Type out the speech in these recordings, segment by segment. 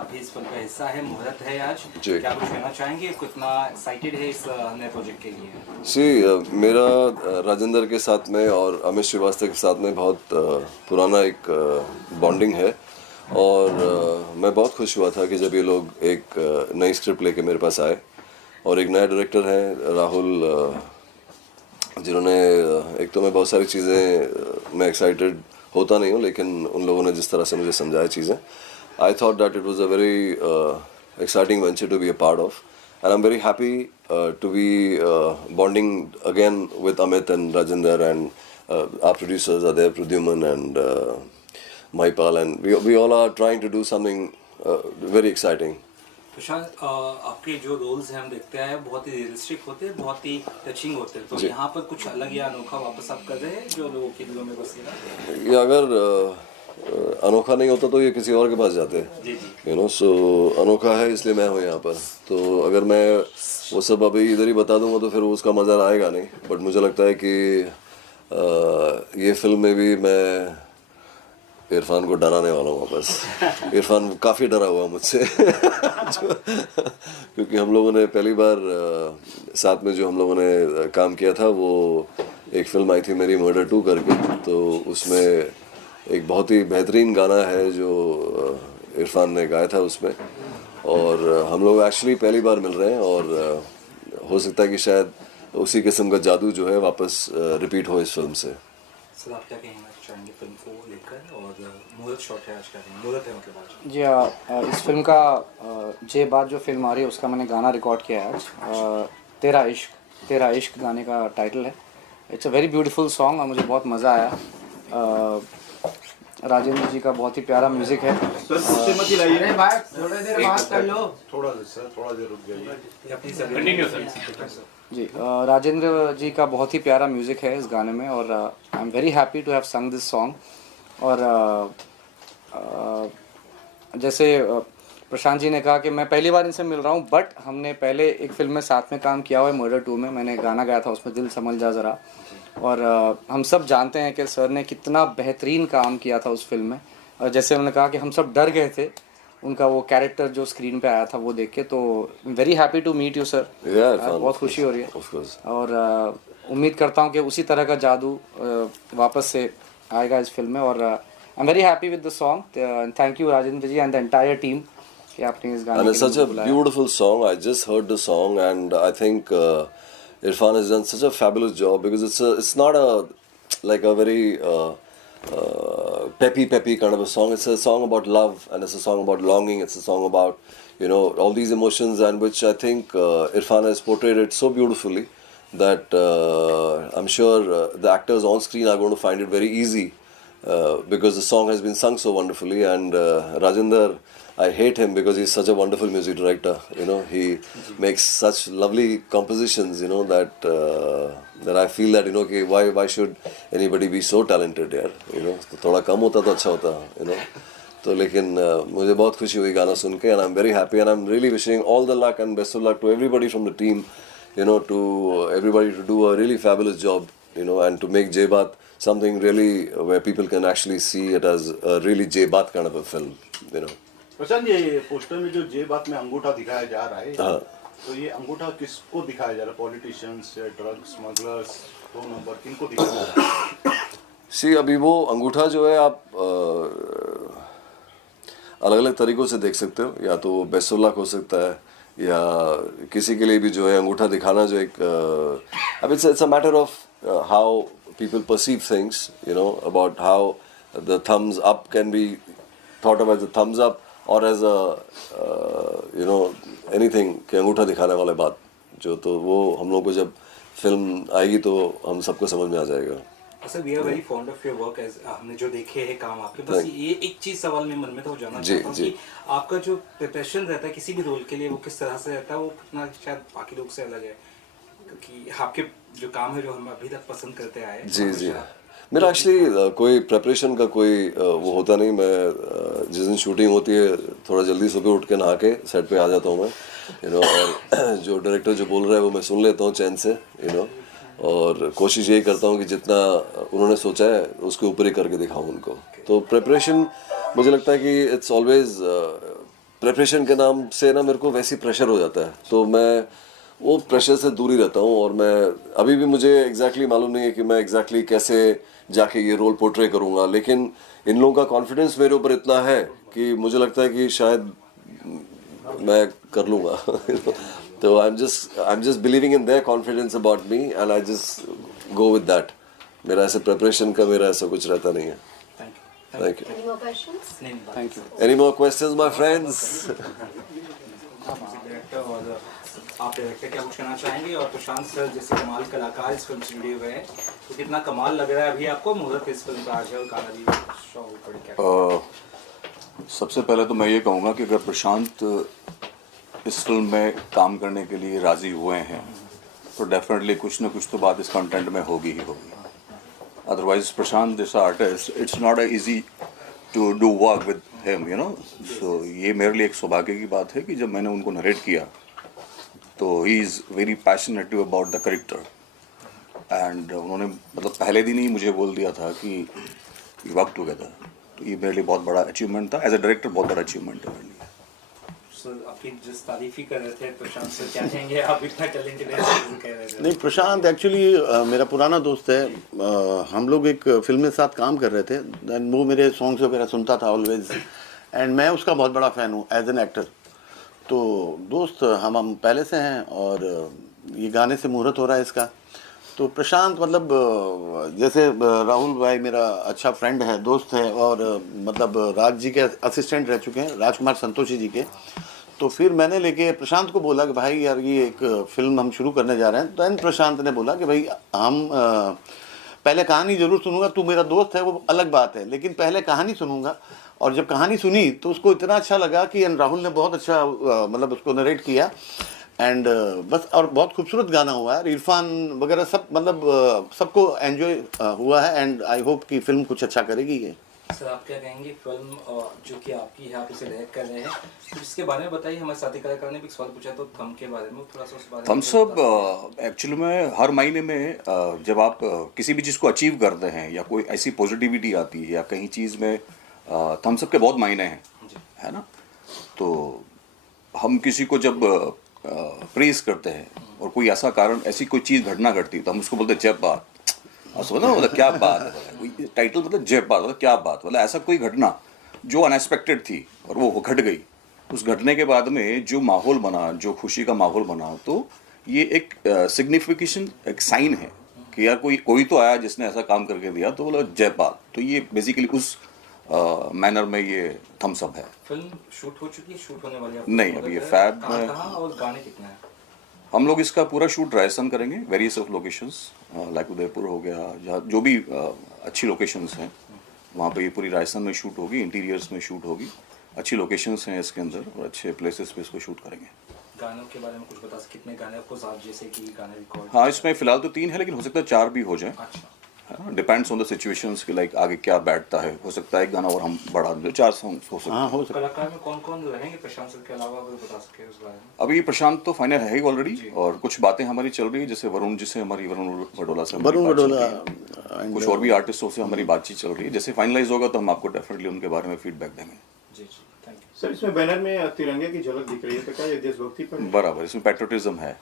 आप भी इस फिल्म का हिस्सा है, मुहूर्त है आज, जी। क्या कुछ कहना चाहेंगे? कितना एक्साइटेड है इस नए प्रोजेक्ट के लिए? मेरा राजेंद्र के साथ में और अमित श्रीवास्तव के साथ में बहुत पुराना एक बॉन्डिंग है और मैं बहुत खुश हुआ था कि जब ये लोग एक नई स्क्रिप्ट लेके मेरे पास आए और एक नया डायरेक्टर हैं राहुल, जिन्होंने एक तो मैं बहुत सारी चीज़ें मैं एक्साइटेड होता नहीं हूँ, लेकिन उन लोगों ने जिस तरह से मुझे समझाया चीज़ें, I thought that it was a very exciting venture to be a part of, and I'm very happy to be bonding again with Amit and Rajinder and our producers are there, Pradyuman and Maipal, and we all are trying to do something very exciting. प्रशांत, आपके जो roles हैं हम देखते हैं बहुत ही realistic होते हैं, बहुत ही टचिंग होते हैं, तो जी। यहाँ पर कुछ अलग या अनोखा वापस आप कर रहे हैं जो लोगों के दिलों में बसेगा? ये अगर अनोखा नहीं होता तो ये किसी और के पास जाते, जी जी। यू नो, सो अनोखा है इसलिए मैं हूँ यहाँ पर। तो अगर मैं वो सब अभी इधर ही बता दूंगा तो फिर उसका मज़ा आएगा नहीं, बट मुझे लगता है कि ये फिल्म में भी मैं इरफान को डराने वाला हूँ वापस। इरफान काफ़ी डरा हुआ मुझसे क्योंकि हम लोगों ने पहली बार साथ में जो हम लोगों ने काम किया था वो एक फिल्म आई थी मेरी मर्डर 2 करके, तो उसमें एक बहुत ही बेहतरीन गाना है जो इरफान ने गाया था उसमें, और हम लोग एक्चुअली पहली बार मिल रहे हैं और हो सकता है कि शायद उसी किस्म का जादू जो है वापस रिपीट हो इस फिल्म से। सर, आप क्या कहना चाहेंगे फिल्म को लेकर? और मुहूर्त शॉट है आज का, मुहूर्त है मतलब आज। जी हाँ, इस फिल्म का जे बात जो फिल्म आ रही है उसका मैंने गाना रिकॉर्ड किया है आज। तेरा इश्क गाने का टाइटल है। It's a very beautiful song और मुझे बहुत मज़ा आया। राजेंद्र जी का बहुत ही प्यारा म्यूज़िक है। अरे भाई थोड़ी देर बात कर लो। थोड़ा देर रुक जाइए। Continue sir. जी, राजेंद्र जी का बहुत ही प्यारा म्यूज़िक है इस गाने में और I am very happy to have sung this song. और जैसे प्रशांत जी ने कहा कि मैं पहली बार इनसे मिल रहा हूँ, बट हमने पहले एक फिल्म में साथ में काम किया हुआ है, मर्डर 2 में मैंने गाना गाया था उसमें, दिल संभल जा ज़रा। और हम सब जानते हैं कि सर ने कितना बेहतरीन काम किया था उस फिल्म में। और जैसे उन्होंने कहा कि हम सब डर गए थे उनका वो कैरेक्टर जो स्क्रीन पे आया था वो देख के, तो very happy to meet you sir. बहुत खुशी हो रही है और उम्मीद करता हूँ कि उसी तरह का जादू वापस से आएगा इस फिल्म में। और I am very happy with the song. Thank you Rajendra ji and the entire team कि आपने इस गाने And it's such a beautiful song. I just heard the song and I think Irfan has done such a fabulous job because it's not like a very peppy kind of a song. It's a song about love and it's a song about longing. It's a song about, you know, all these emotions, and which I think Irfan has portrayed it so beautifully that I'm sure the actors on screen are going to find it very easy because the song has been sung so wonderfully. And Rajinder, I hate him because he's such a wonderful music director. You know, he makes such lovely compositions. You know that that I feel that, you know, कि why should anybody be so talented यार? You know, तो थोड़ा कम होता तो अच्छा होता. You know, तो लेकिन मुझे बहुत खुशी हुई गाना सुन के, and I'm very happy and I'm really wishing all the luck and best of luck to everybody from the team. You know, to everybody to do a really fabulous job. You know, and to make Jai Baat something really where people can actually see it as a really Jai Baat kind of a film. You know. प्रशांत, ये poster में जो जे बात में अंगूठा दिखाया जा रहा है, हाँ. तो ये अंगूठा किसको दिखाया जा रहा है? पॉलिटिशियंस, ड्रग स्मगलर्स, 2 नंबर किनको दिखाया जा रहा है? सी अभी वो अंगूठा जो है आप अलग अलग तरीक़ों से देख सकते हो, या तो बेस्ट ऑफ लक हो सकता है, या किसी के लिए भी जो है अंगूठा दिखाना जो एक अब it's a matter of how people perceive things, you know, about how the thumbs up can be thought of as a thumbs up और as a you know anything कि अंगूठा दिखाने वाले बात जो, तो वो हम लोग को जब फिल्म आएगी तो हम सबको समझ में आ जाएगा। Sir, we are very fond of your work, as हमने जो देखे हैं काम आपके, बस ये एक चीज़ सवाल में मन में तो जानना चाहता हूँ कि आपका जो प्रिपरेशन रहता है किसी भी रोल के लिए वो किस तरह से रहता है, वो कितना शायद बाकी लोग से अलग है, क्योंकि आपके जो काम है जो हम अभी तक पसंद करते आए। जी मेरा एक्चुअली कोई प्रेपरेशन का कोई वो होता नहीं। मैं जिस दिन शूटिंग होती है थोड़ा जल्दी सुबह उठ के नहा के सेट पे आ जाता हूँ मैं, यू नो, और जो डायरेक्टर जो बोल रहा है वो मैं सुन लेता हूँ चैन से, यू नो, और कोशिश यही करता हूँ कि जितना उन्होंने सोचा है उसके ऊपर ही करके दिखाऊँ उनको। तो प्रेपरेशन मुझे लगता है कि इट्स ऑलवेज प्रिपरेशन के नाम से ना मेरे को वैसी प्रेशर हो जाता है, तो मैं वो प्रेशर से दूर ही रहता हूँ। और मैं अभी भी मुझे एग्जैक्टली मालूम नहीं है कि मैं एग्जैक्टली कैसे जाके ये रोल पोर्ट्रे करूँगा, लेकिन इन लोगों का कॉन्फिडेंस मेरे ऊपर इतना है कि मुझे लगता है कि शायद मैं कर लूँगा। तो I am just believing in their confidence about me and I just go with that. मेरा ऐसे प्रिपरेशन का मेरा ऐसा कुछ रहता नहीं है। Thank you. Thank you. Any more questions? Thank you. Any more questions my friends? Director और आप डायरेक्टर क्या कुछ कहना चाहेंगे? और प्रशांत सर जैसे कमाल कलाकार इस फिल्म से जुड़े हुए हैं, तो कितना कमाल लग रहा है अभी आपको? मुहूर्त इस फिल्म का आज है और गाना भी शो बड़ी क्या सबसे पहले तो मैं ये कहूँगा कि अगर प्रशांत इस फिल्म में काम करने के लिए राज़ी हुए हैं तो डेफिनेटली कुछ ना कुछ तो बात इस कंटेंट में होगी ही होगी। अदरवाइज प्रशांत जैसा artist, it's not easy to do work with him, you know. So ये मेरे लिए एक सौभाग्य की बात है कि जब मैंने उनको नरेट किया तो he is very passionate about the character and उन्होंने मतलब पहले दिन ही मुझे बोल दिया था कि वर्क टुगेदर। तो ये मेरे लिए बहुत बड़ा अचीवमेंट था, एज ए डायरेक्टर बहुत बड़ा अचीवमेंट है मेरे लिए। सर आपकी जिस तारीफ ही कर रहे थे प्रशांत सर, क्या कहेंगे आप? इतना टैलेंटेड है कह रहे थे। नहीं, प्रशांत एक्चुअली मेरा पुराना दोस्त है। हम लोग एक फिल्म में साथ काम कर रहे थे, देन वो मेरे सॉन्ग्स वगैरह सुनता था ऑलवेज, एंड मैं उसका बहुत बड़ा फ़ैन हूँ एज एन एक्टर। तो दोस्त हम पहले से हैं और ये गाने से मुहूर्त हो रहा है इसका। तो प्रशांत मतलब जैसे राहुल भाई मेरा अच्छा फ्रेंड है, दोस्त है, और मतलब राज जी के असिस्टेंट रह चुके हैं, राजकुमार संतोषी जी के। तो फिर मैंने लेके प्रशांत को बोला कि भाई यार ये एक फिल्म हम शुरू करने जा रहे हैं। तो एन प्रशांत ने बोला कि भाई हम पहले कहानी ज़रूर सुनूंगा, तू मेरा दोस्त है वो अलग बात है, लेकिन पहले कहानी सुनूंगा। और जब कहानी सुनी तो उसको इतना अच्छा लगा कि राहुल ने बहुत अच्छा मतलब उसको नरेट किया एंड बस। और बहुत खूबसूरत गाना हुआ है, इरफान वगैरह सब मतलब सबको एंजॉय हुआ है एंड आई होप कि फिल्म कुछ अच्छा करेगी ये। सर आप क्या कहेंगे? फिल्म जो कि आपकी है, आप इसे डायरेक्ट कर रहे हैं, तो इसके बारे में बताइए। हमारे साथी कलाकार ने भी एक सवाल पूछा तो थम के बारे में थोड़ा सा उस बारे में। थम्स अप एक्चुअली में हर महीने में जब आप किसी भी चीज़ को अचीव करते हैं या कोई ऐसी पॉजिटिविटी आती है या कहीं चीज़ में थम्स अप के बहुत मायने हैं, है ना। तो हम किसी को जब प्रेज करते हैं और कोई ऐसा कारण, ऐसी कोई चीज़ घटना घटती है तो हम उसको बोलते हैं जय बात। समझो मतलब क्या बात है, टाइटल मतलब जय बात, मतलब क्या बात, मतलब ऐसा कोई घटना जो अनएक्सपेक्टेड थी और वो घट गई। उस घटने के बाद में जो माहौल बना, जो खुशी का माहौल बना, तो ये एक सिग्निफिकेशन, एक साइन है कि यार कोई तो आया जिसने ऐसा काम करके दिया, तो बोला जय बात। तो ये बेसिकली उस मैनर में ये थम्स अप है। फिल्म शूट हो चुकी है, शूट होने वाली है? नहीं, अभी ये फैब में। कहाँ और गाने कितने हैं? हम लोग इसका पूरा शूट राजस्थान करेंगे, various of locations, like Udaipur हो गया, जहाँ जो भी अच्छी लोकेशंस हैं वहाँ पे ये पूरी राजस्थान में शूट होगी, इंटीरियर्स में शूट होगी। अच्छी लोकेशंस हैं इसके अंदर और अच्छे प्लेसेस पे इसको शूट करेंगे। गानों के बारे में कुछ बता सकते? कितने गाने आपको साथ, जैसे कि गाने रिकॉर्ड? हाँ, इसमें फिलहाल तो 3 है, लेकिन हो सकता है 4 भी हो जाए, अच्छा, है ना। डिपेंड्स ऑन द सिचुएशंस कि लाइक आगे क्या बैठता है। हो सकता है एक गाना और हम बढ़ा दें, 4 सॉन्ग हो सकते हैं। हाँ हो सकता कलाकार में कौन कौन रहेंगे प्रशांत सर के अलावा, अगर बता सके उस बारे में? अभी प्रशांत तो फाइनल है ही ऑलरेडी, और कुछ बातें हमारी चल रही है, जैसे वरुण जी से हमारी, वरुण वडोला से हमारी वरुण बातचीत वडोला है। कुछ और भी आर्टिस्टों से हमारी बातचीत चल रही है। जैसे फाइनलाइज होगा तो हम आपको डेफिनेटली उनके बारे में फीडबैक देंगे। जी जी, थैंक यू। सर इसमें बैनर में तिरंगे की झलक दिख रही है, तो क्या ये देशभक्ति पर? बराबर, इसमें पैट्रियटिज्म है,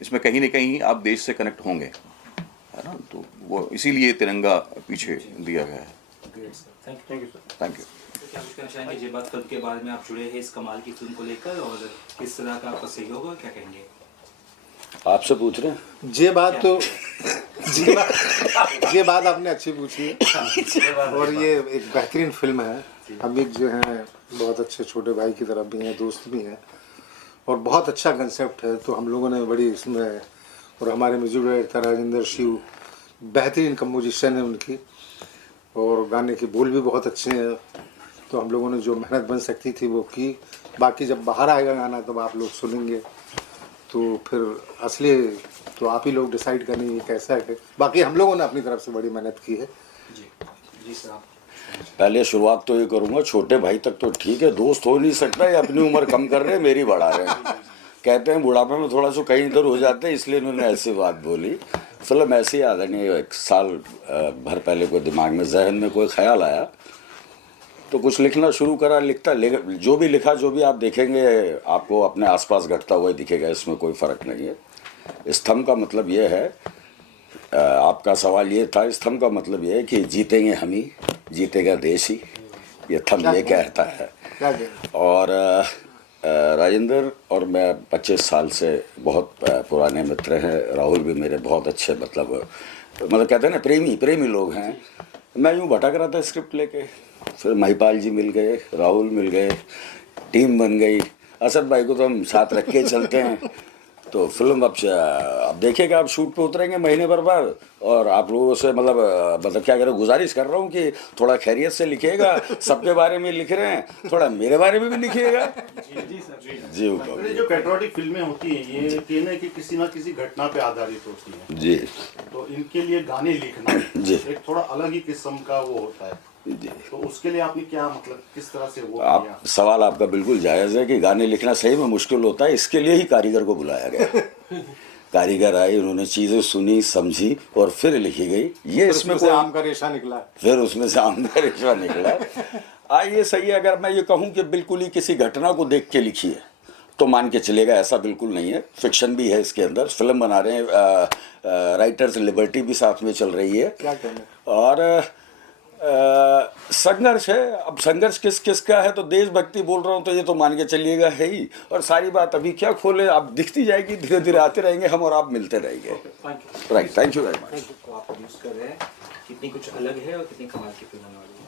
इसमें कहीं ना कहीं आप देश से कनेक्ट होंगे, है ना। तो वो इसीलिए तिरंगा पीछे दिया गया है। Great sir, thank you. Thank you sir. Thank you. तो क्या कुछ कहना चाहेंगे जय बात फिल्म के बारे में? आप जुड़े हैं इस कमाल की फिल्म को लेकर, और किस तरह का आपका सहयोग होगा, क्या कहेंगे? आपसे पूछ रहे हैं। ये बात तो ये बात आपने अच्छी पूछी है और ये एक बेहतरीन फिल्म है। हम एक जो हैं बहुत अच्छे छोटे भाई की तरफ भी हैं, दोस्त भी हैं, और बहुत अच्छा कंसेप्ट है। तो हम लोगों ने बड़ी इसमें, और हमारे म्यूजिक डायरेक्टर राजेंद्र शिव, बेहतरीन कंपोजिशन है उनकी, और गाने के बोल भी बहुत अच्छे हैं। तो हम लोगों ने जो मेहनत बन सकती थी वो की। बाकी जब बाहर आएगा गाना तब आप लोग सुनेंगे, तो फिर असली तो आप ही लोग डिसाइड करेंगे कैसा है। बाकी हम लोगों ने अपनी तरफ से बड़ी मेहनत की है। जी जी सर, आप पहले शुरुआत तो ये करूँगा, छोटे भाई तक तो ठीक है, दोस्त हो नहीं सकता, ये अपनी उम्र कम कर रहे हैं, मेरी बढ़ा रहे हैं। कहते हैं बुढ़ापे में थोड़ा सा कहीं इधर हो जाते हैं, इसलिए इन्होंने ऐसी बात बोली। फिल्म ऐसे ही याद नहीं, 1 साल भर पहले कोई दिमाग में, जहन में कोई ख्याल आया, तो कुछ लिखना शुरू करा, जो भी लिखा, जो भी आप देखेंगे आपको अपने आसपास घटता हुआ ही दिखेगा, इसमें कोई फ़र्क नहीं है। स्तंभ का मतलब ये है, आपका सवाल ये था, स्तंभ का मतलब ये है कि जीतेंगे हम ही, जीतेगा देश ही, ये थंब ये कहता है। और राजेंद्र और मैं 25 साल से बहुत पुराने मित्र हैं। राहुल भी मेरे बहुत अच्छे मतलब कहते हैं ना प्रेमी लोग हैं। मैं यूँ भटक रहा था स्क्रिप्ट लेके, फिर महिपाल जी मिल गए, राहुल मिल गए, टीम बन गई। असद भाई को तो हम साथ रख के चलते हैं। तो फिल्म अब देखिएगा, आप शूट पे उतरेंगे महीने भर बाद, और आप लोगों से मतलब क्या करें, गुजारिश कर रहा हूँ कि थोड़ा खैरियत से लिखिएगा। सबके बारे में लिख रहे हैं, थोड़ा मेरे बारे में भी लिखिएगा। जी ये जो पेट्रियोटिक फिल्में होती हैं, ये कहना है कि किसी ना किसी घटना पे आधारित होती हैं। जी। तो इनके लिए गाने लिखना जी। एक थोड़ा अलग ही किस्म का वो होता है। जी। तो उसके लिए आपने क्या मतलब किस तरह से वो आप किया? सवाल आपका बिल्कुल जायज़ है कि गाने लिखना सही में मुश्किल होता है। इसके लिए ही कारीगर को बुलाया गया। कारीगर आए, उन्होंने चीज़ें सुनी, समझी और फिर लिखी गई। ये इसमें कोई आम का रेशा निकला, फिर उसमें से आम का रेशा निकला। ये सही है। अगर मैं ये कहूँ कि बिल्कुल ही किसी घटना को देख के लिखी है तो मान के चलेगा, ऐसा बिल्कुल नहीं है। फिक्शन भी है इसके अंदर, फिल्म बना रहे हैं, राइटर्स लिबर्टी भी साथ में चल रही है। क्या कहना? और संघर्ष है। अब संघर्ष किस का है, तो देशभक्ति बोल रहा हूँ तो ये तो मान के चलिएगा है ही। और सारी बात अभी क्या खोले, आप दिखती जाएगी, धीरे धीरे आते रहेंगे हम और आप मिलते रहेंगे। Right, thank you very much. तो आप प्रोड्यूस कर रहे हैं, कितनी कुछ अलग है और कितनी कमाल की फिल्म वाली है?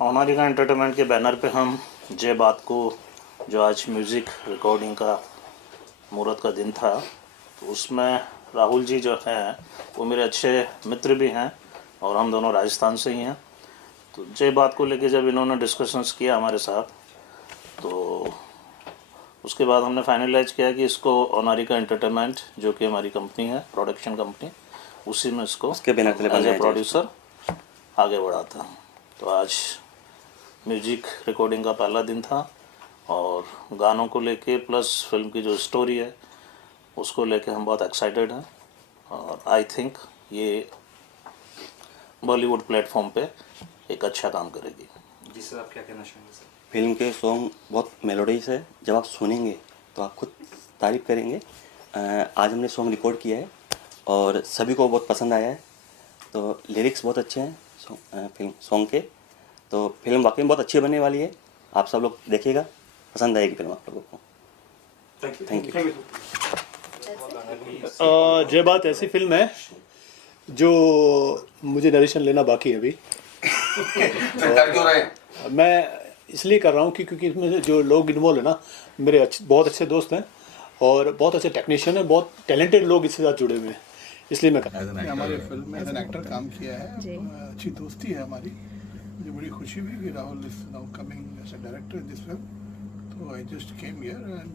हमारी एंटरटेनमेंट के बैनर पे हम जय बात को, जो आज म्यूज़िक रिकॉर्डिंग का मुहूर्त का दिन था, तो उसमें राहुल जी जो हैं वो मेरे अच्छे मित्र भी हैं और हम दोनों राजस्थान से ही हैं। तो जय बात को लेके जब इन्होंने डिस्कशंस किया हमारे साथ, तो उसके बाद हमने फाइनलाइज किया कि इसको ओनारिका एंटरटेनमेंट, जो कि हमारी कंपनी है, प्रोडक्शन कंपनी, उसी में इसको एज ए प्रोड्यूसर आगे बढ़ाता हूँ। तो आज म्यूजिक रिकॉर्डिंग का पहला दिन था और गानों को लेके प्लस फिल्म की जो स्टोरी है उसको लेके हम बहुत एक्साइटेड हैं। और आई थिंक ये बॉलीवुड प्लेटफॉर्म पे एक अच्छा काम करेगी। जी सर, आप क्या कहना चाहेंगे सर? फिल्म के सॉन्ग बहुत मेलोडियस है, जब आप सुनेंगे तो आप खुद तारीफ़ करेंगे। आज हमने सॉन्ग रिकॉर्ड किया है और सभी को बहुत पसंद आया है। तो लिरिक्स बहुत अच्छे हैं फिल्म सॉन्ग के, तो फिल्म वाकई में बहुत अच्छी बनने वाली है। आप सब लोग देखिएगा, पसंद आएगी फिल्म आप लोगों को। Thank you. जय बात ऐसी फिल्म है जो मुझे नरेशन लेना बाकी है अभी। मैं इसलिए कर रहा हूँ कि क्योंकि इसमें जो लोग इन्वॉल्व है ना, मेरे बहुत अच्छे दोस्त हैं और बहुत अच्छे टेक्नीशियन हैं, बहुत टैलेंटेड लोग इसके साथ जुड़े हुए हैं, इसलिए मैं कर रहा हूँ। हमारी फिल्म में एज एन एक्टर काम किया है, अच्छी दोस्ती है हमारी। मुझे बड़ी खुशी हुई कि Rahul is now coming as a director in this film. तो I just came here and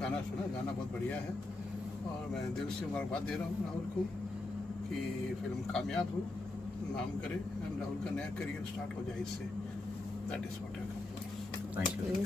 गाना सुना, गाना बहुत बढ़िया है और मैं दिल से मुबारकबाद दे रहा हूँ राहुल को कि फिल्म कामयाब हो, नाम करे एंड राहुल का नया करियर स्टार्ट हो जाए इससे। That is what I can. Thank you.